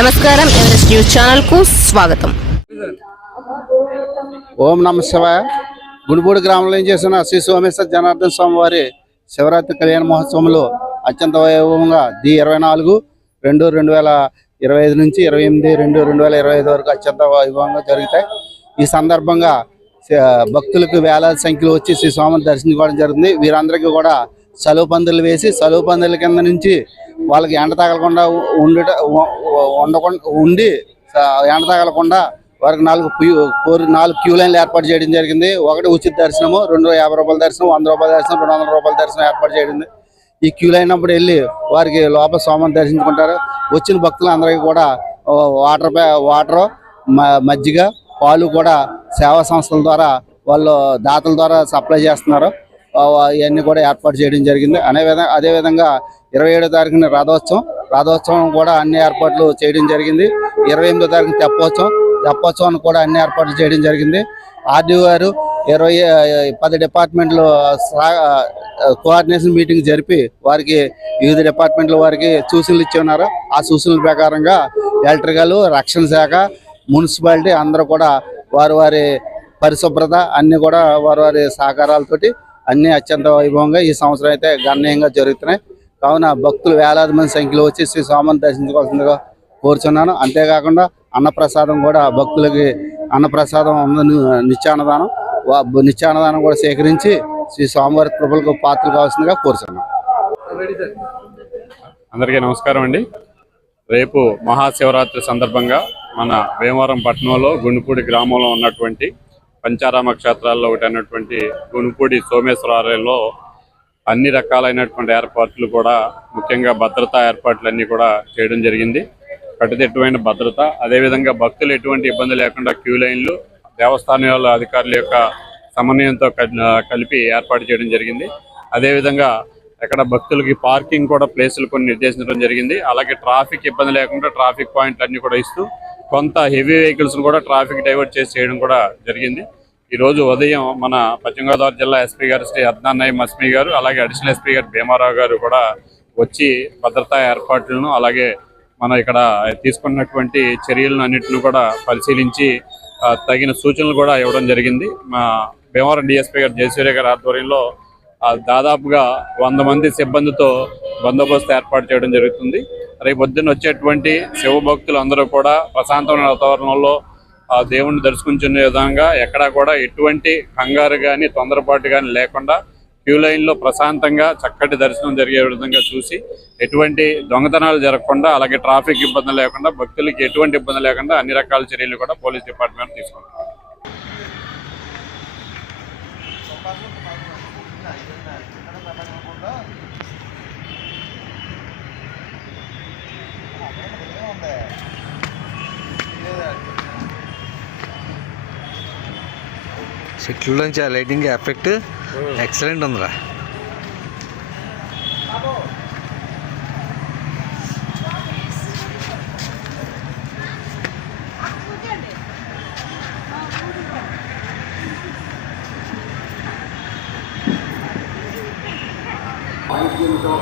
నమస్కారం Everest news ఛానల్కు స్వాగతం. ఓం నమ శివాయ. గుడిపూడి గ్రామంలో ఏం చేసిన శ్రీ సోమేశ్వర జనార్దన స్వామి వారి శివరాత్రి కళ్యాణ మహోత్సవంలో అత్యంత వైభవంగా ది ఇరవై నాలుగు రెండు రెండు వేల ఇరవై ఐదు నుంచి ఇరవై ఎనిమిది రెండు రెండు వేల ఇరవై ఐదు వరకు అత్యంత వైభవంగా జరుగుతాయి. ఈ సందర్భంగా భక్తులకు వేలాది సంఖ్యలో వచ్చి శ్రీ స్వామిని దర్శించుకోవడం జరుగుతుంది. వీరందరికీ కూడా సెలవు పందులు వేసి సెలవు పందుల కింద నుంచి వాళ్ళకి ఎండ తగలకుండా ఉండుట ఉండకుండా ఉండి ఎండ తగలకుండా వారికి నాలుగు క్యూ కోరి నాలుగు క్యూ లైన్లు ఏర్పాటు చేయడం జరిగింది. ఒకటి ఉచిత దర్శనము రెండు యాభై రూపాయల దర్శనం వంద రూపాయల దర్శనం రెండు వందల రూపాయల దర్శనం ఏర్పాటు చేయడం ఈ క్యూ లైన్ అప్పుడు వెళ్ళి వారికి లోపల స్వామిని దర్శించుకుంటారు. వచ్చిన భక్తులందరికీ కూడా వాటర్ వాటర్ మ- మజ్జిగ పాలు కూడా సేవా సంస్థల ద్వారా వాళ్ళు దాతల ద్వారా సప్లై చేస్తున్నారు. ఇవన్నీ కూడా ఏర్పాటు చేయడం జరిగింది. అనే విధంగా అదే విధంగా ఇరవై ఏడో తారీఖున రథోత్సవం రథోత్సవం కూడా అన్ని ఏర్పాట్లు చేయడం జరిగింది. ఇరవై ఎనిమిదో తారీఖున తెప్పోత్సవం తెప్పోత్సవానికి కూడా అన్ని ఏర్పాట్లు చేయడం జరిగింది. ఆర్డీఓ గారు ఇరవై పది డిపార్ట్మెంట్లు కోఆర్డినేషన్ మీటింగ్ జరిపి వారికి వివిధ డిపార్ట్మెంట్ల వారికి సూచనలు ఇచ్చి ఉన్నారు. ఆ సూచనల ప్రకారంగా ఎలక్ట్రికల్ రక్షణ శాఖ మున్సిపాలిటీ అందరూ కూడా వారి వారి పరిశుభ్రత అన్నీ కూడా వారి వారి సహకారాలతోటి అన్ని అత్యంత వైభవంగా ఈ సంవత్సరం అయితే గణనీయంగా జరుగుతున్నాయి. కావున భక్తులు వేలాది మంది సంఖ్యలో వచ్చి శ్రీ స్వామిని దర్శించుకోవాల్సిందిగా కోరుచున్నాను. అంతేకాకుండా అన్నప్రసాదం కూడా భక్తులకి అన్నప్రసాదం ఉంది నిత్యాన్నదానం నిత్యాన్నదానం కూడా సేకరించి శ్రీ స్వామివారి కృపలకు పాత్రలు కావాల్సిందిగా కోరుచున్నాను. అందరికీ నమస్కారం అండి. రేపు మహాశివరాత్రి సందర్భంగా మన భీమవరం పట్టణంలో గుండుపూడి గ్రామంలో ఉన్నటువంటి పంచారామ క్షేత్రాల్లో ఒకటి అయినటువంటి గునుపూడి సోమేశ్వర ఆలయంలో అన్ని రకాలైనటువంటి ఏర్పాట్లు కూడా ముఖ్యంగా భద్రతా ఏర్పాట్లు అన్ని కూడా చేయడం జరిగింది. కట్టుదిట్టమైన భద్రత అదేవిధంగా భక్తులు ఎటువంటి ఇబ్బంది లేకుండా క్యూ లైన్లు దేవస్థానాల అధికారుల యొక్క సమన్వయంతో కలిపి ఏర్పాటు చేయడం జరిగింది. అదేవిధంగా ఇక్కడ భక్తులకి పార్కింగ్ కూడా ప్లేసులు కొన్ని నిర్దేశించడం జరిగింది. అలాగే ట్రాఫిక్ ఇబ్బంది లేకుండా ట్రాఫిక్ పాయింట్లు అన్ని కూడా ఇస్తూ కొంత హెవీ వెహికల్స్ కూడా ట్రాఫిక్ డైవర్ట్ చేసి చేయడం కూడా జరిగింది. ఈ రోజు ఉదయం మన పశ్చిమ గోదావరి జిల్లా ఎస్పీ గారు శ్రీ అద్నాన్నయ్య మస్మి గారు అలాగే అడిషనల్ ఎస్పీ గారు భీమారావు గారు కూడా వచ్చి భద్రతా ఏర్పాట్లను అలాగే మనం ఇక్కడ తీసుకున్నటువంటి చర్యలను అన్నింటిని కూడా పరిశీలించి తగిన సూచనలు కూడా ఇవ్వడం జరిగింది. మా భీమవరం డిఎస్పీ గారు జయసూర్య గారి ఆధ్వర్యంలో దాదాపుగా వంద మంది సిబ్బందితో బందోబస్తు ఏర్పాటు చేయడం జరుగుతుంది. రేపు పొద్దున్న వచ్చేటువంటి శివ భక్తులు అందరూ కూడా ప్రశాంతమైన వాతావరణంలో ఆ దేవుణ్ణి దర్శించుకునే విధంగా ఎక్కడా కూడా ఎటువంటి కంగారు కానీ తొందరపాటు కానీ లేకుండా క్యూ లైన్లో ప్రశాంతంగా చక్కటి దర్శనం జరిగే విధంగా చూసి ఎటువంటి దొంగతనాలు జరగకుండా అలాగే ట్రాఫిక్ ఇబ్బంది లేకుండా భక్తులకి ఎటువంటి ఇబ్బంది లేకుండా అన్ని రకాల చర్యలు కూడా పోలీస్ డిపార్ట్మెంట్ తీసుకుంటారు చెట్లలోంచి ఆ లైటింగ్ ఎఫెక్ట్ ఎక్సలెంట్ ఉందిరా. పూర్తిగా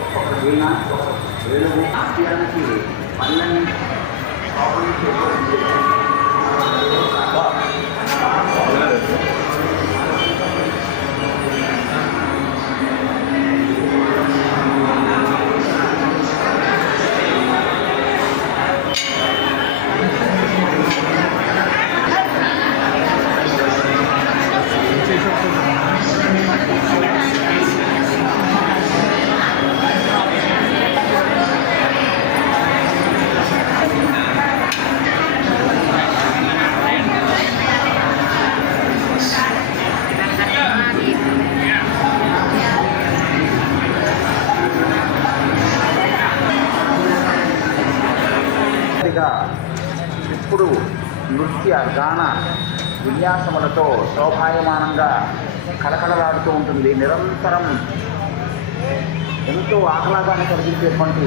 నృత్య గాన విన్యాసములతో శోభాయమానంగా కలకలలాడుతూ ఉంటుంది. నిరంతరం ఎంతో ఆహ్లాదాన్ని కలిగించేటువంటి